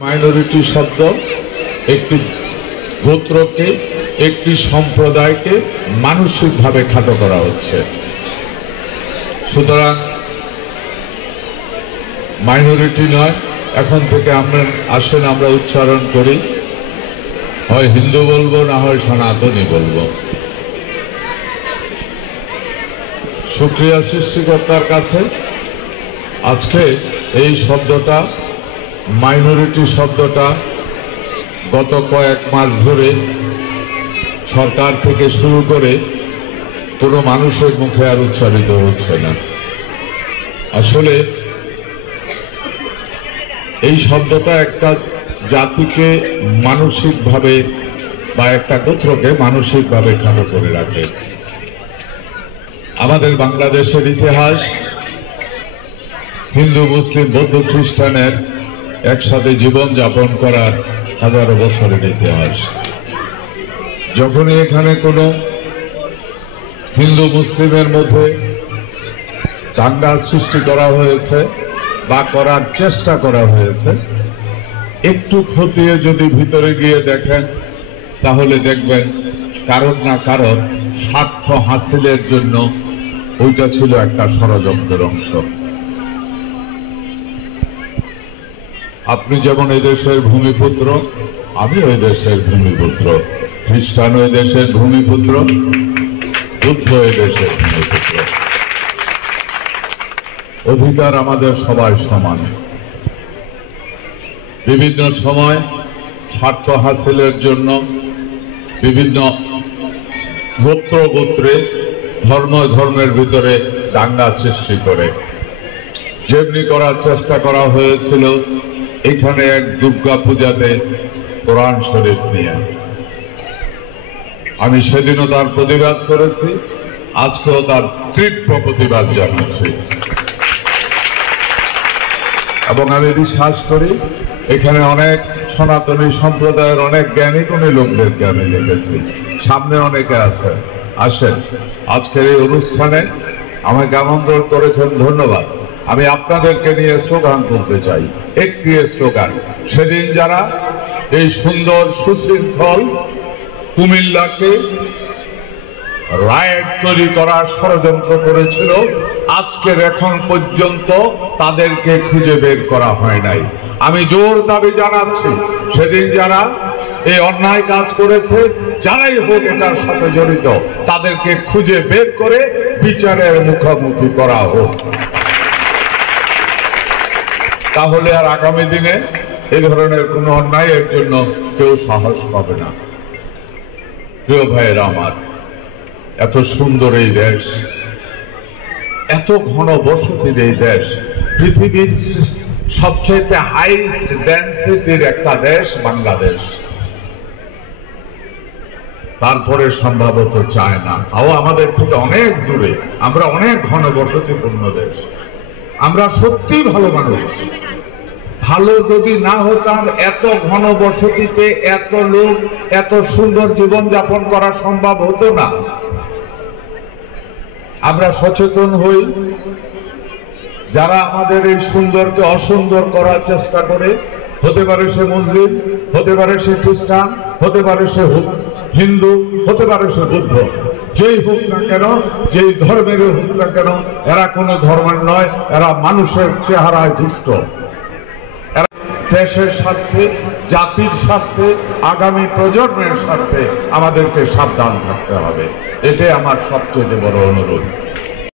Minority শব্দ একটি গোত্রকে একটি সম্প্রদায়কে মানসিকভাবে খাটো করা হচ্ছে। সুতরাং মাইনরিটি নয়, এখন থেকে আসেন আমরা উচ্চারণ করি, হয় হিন্দু বলবো না হয় সনাতনী বলবো। শুকরিয়া সৃষ্টিকর্তার কাছে আজকে এই শব্দটা, মাইনরিটি শব্দটা গত কয়েক মাস ধরে সরকার থেকে শুরু করে কোনো মানুষের মুখে আর উচ্চারিত হচ্ছে না। আসলে এই শব্দটা একটা জাতিকে মানসিকভাবে বা একটা গোত্রকে মানসিকভাবে খাটো করে রাখে। আমাদের বাংলাদেশের ইতিহাস হিন্দু মুসলিম বৌদ্ধ খ্রিস্টানের একসাথে জীবন যাপন করার হাজারো বছরের ইতিহাস। যখনই এখানে কোনো হিন্দু মুসলিমের মধ্যে দাঙ্গা সৃষ্টি করা হয়েছে বা করার চেষ্টা করা হয়েছে, একটু খতিয়ে যদি ভিতরে গিয়ে দেখেন তাহলে দেখবেন কারণ না কারণ স্বার্থ হাসিলের জন্য ওইটা ছিল একটা ষড়যন্ত্রের অংশ। আপনি যেমন এই দেশের ভূমিপুত্র, আমি ওই দেশের ভূমিপুত্র, খ্রিস্টান ওই দেশের ভূমিপুত্র, বুদ্ধ ওই দেশের ভূমিপুত্র। অধিকার আমাদের সবাই সমান। বিভিন্ন সময় স্বার্থ হাসিলের জন্য বিভিন্ন গোত্রে ধর্মের ভিতরে দাঙ্গা সৃষ্টি করে, যেমনি করার চেষ্টা করা হয়েছিল এখানে এক দুর্গা পূজাতে কোরআন শরীফ নিয়ে। আমি সেদিনও তার প্রতিবাদ করেছি, আজকেও তার তীব্র প্রতিবাদ জানাচ্ছি। এবং আমি বিশ্বাস করি এখানে অনেক সনাতনী সম্প্রদায়ের অনেক জ্ঞানী গুণী লোকদেরকে আমি দেখেছি, সামনে অনেকে আছে। আসেন, আজকের এই অনুষ্ঠানে আমাকে আমন্ত্রণ করেছেন, ধন্যবাদ। আমি আপনাদেরকে নিয়ে স্লোগান তুলতে চাই, একটি স্লোগান। সেদিন যারা এই সুন্দর সুশৃঙ্খল কুমিল্লাকে রায়ট তৈরি করার ষড়যন্ত্র করেছিল, আজকের এখন পর্যন্ত তাদেরকে খুঁজে বের করা হয় নাই। আমি জোর দাবি জানাচ্ছি, সেদিন যারা এই অন্যায় কাজ করেছে, যারাই হোক এটার সাথে জড়িত, তাদেরকে খুঁজে বের করে বিচারের মুখোমুখি করা হোক। তাহলে আর আগামী দিনে এই ধরনের কোনো অন্যায়ের জন্য কেউ সাহস পাবে না। প্রিয় ভাইয়েরা আমার, এত সুন্দর এই দেশ, এত ঘন বসতির এই দেশ, পৃথিবীর সবচেয়ে হাইস্ট ডেন্সিটির একটা দেশ বাংলাদেশ। তারপরে সম্ভবত চায় না, তাও আমাদের থেকে অনেক দূরে। আমরা অনেক ঘন বসতিপূর্ণ দেশ, আমরা সত্যি ভালো মানুষ। ভালো যদি না হতাম, এত ঘন বসতিতে এত লোক, এত সুন্দর জীবন যাপন করা সম্ভব হতো না। আমরা সচেতন হই, যারা আমাদের এই সুন্দরকে অসুন্দর করার চেষ্টা করে, হতে পারে সে মুসলিম, হতে পারে সে খ্রিস্টান, হতে পারে সে হিন্দু, হতে পারে সে বুদ্ধ, যেই হোক না কেন, যেই ধর্মের হোক না কেন, এরা কোনো ধর্মের নয়, এরা মানুষের চেহারায় দুষ্ট। এরা দেশের স্বার্থে, জাতির স্বার্থে, আগামী প্রজন্মের স্বার্থে আমাদেরকে সাবধান থাকতে হবে। এটাই আমার সবচেয়ে বড় অনুরোধ।